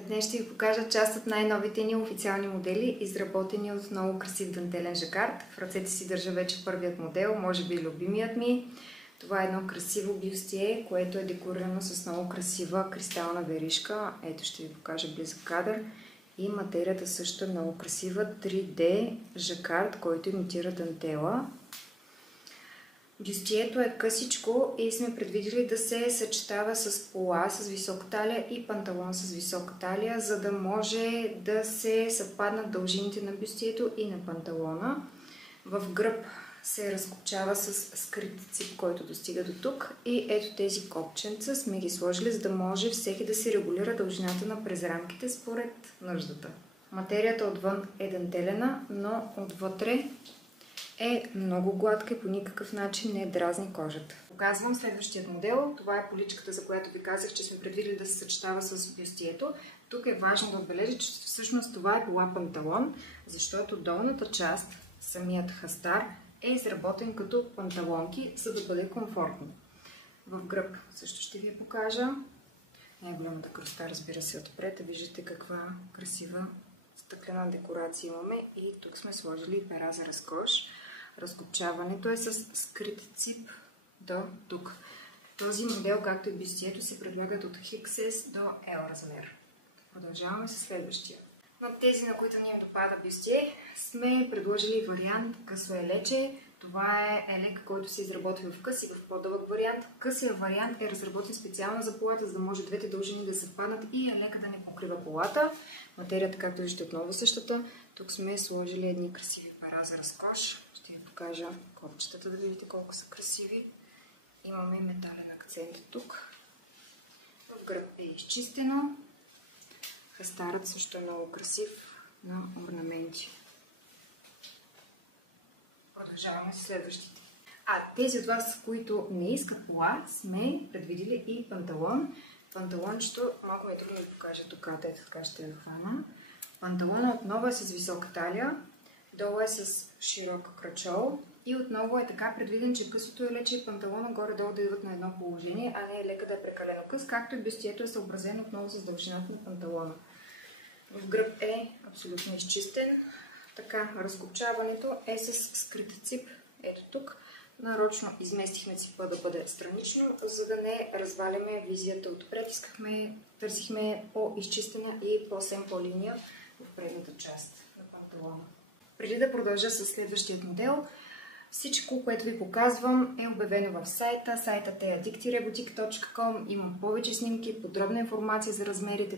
Днес ще ви покажа част от най-новите ни официални модели, изработени от много красив дантелен жакард. В ръцете си държа вече първият модел, може би любимият ми. Това е едно красиво бюстие, което е декорирано с много красива кристална веришка. Ето ще ви покажа близък кадър. И материята също е много красива. 3D жакард, който имитира дантела. Бюстието е късичко и сме предвидили да се съчетава с пола с висока талия и панталон с висока талия, за да може да се съвпаднат дължините на бюстието и на панталона. В гръб се разкопчава с скрит цип, който достига до тук. И ето тези копченца сме ги сложили, за да може всеки да си регулира дължината на презрамките според нуждата. Материята отвън е дантелена, но отвътре е много гладка и по никакъв начин не дразни кожата. Показвам следващият модел. Това е поличката, за която ви казах, че сме предвидили да се съчетава с бюстието. Тук е важно да отбележа, че всъщност това е пола панталон, защото долната част, самият хастар, е изработен като панталонки, за да бъде комфортно. В гръб също ще ви я покажа. Най-голямата кръста, разбира се, отпред. Виждате каква красива стъклена декорация имаме и тук сме сложили пера за разкош. Разкопчаването е с скрит цип до тук. Този модел, както и бюстието, се предлагат от XS до L размер. Продължаваме с следващия. На тези, на които ни им допада бюстие, сме предложили вариант късо елече. Това е елек, който се изработи в къс и в по-дълъг вариант. Късият вариант е разработен специално за полата, за да може двете дължини да съвпаднат и елека да не покрива полата. Материята, както виждате, отново същата. Тук сме сложили едни красиви пера за разкош. Ще ви покажа копчетата, да видите колко са красиви. Имаме метален акцент тук. В гръб е изчистено. Хастарът също е много красив на орнаменти. Продължаваме с следващите. Тези от вас, които не искат пола, сме предвидили и панталон. Панталончето, малко ми е трудно да покажа тук, ето така ще я хвана. Панталона отново е с висока талия, долу е с широк кръчол и отново е така предвиден, че късото елече и панталона горе-долу да идват на едно положение, а не елека да е прекалено къс, както и бюстието е съобразено отново с дължината на панталона. В гръб е абсолютно изчистен. Така, разкопчаването е с скрит цип. Ето тук. Нарочно изместихме ципа да бъде странично, за да не разваляме визията отпред. Търсихме по-изчистена и по-семпла линия в предната част на панталона. Преди да продължа с следващият модел, всичко, което ви показвам, е обявено в сайта. Сайтът е addict-boutique.com. Има повече снимки, подробна информация за размерите.